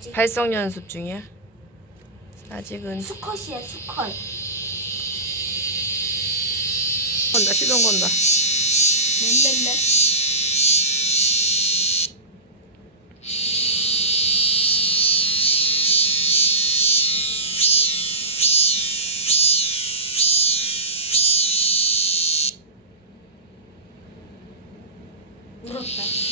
뭐지? 발성 연습 중이야? 아직은. 수컷이야, 수컷. 건다, 시동 건다. 맴맴매. 울었다.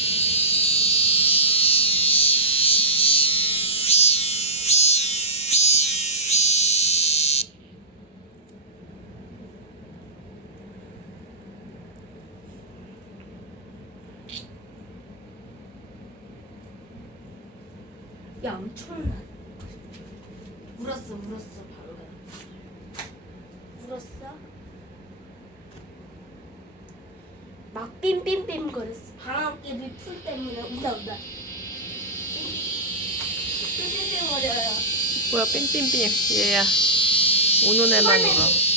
야, 엄청나. 울었어, 방금. 울었어? 막 삠삠삠 거렸어. 방학개비 풀 때문에 운다. 삠삠삠 거려요. 뭐야, 삥삥삥. 얘야. 우는 애만 울어.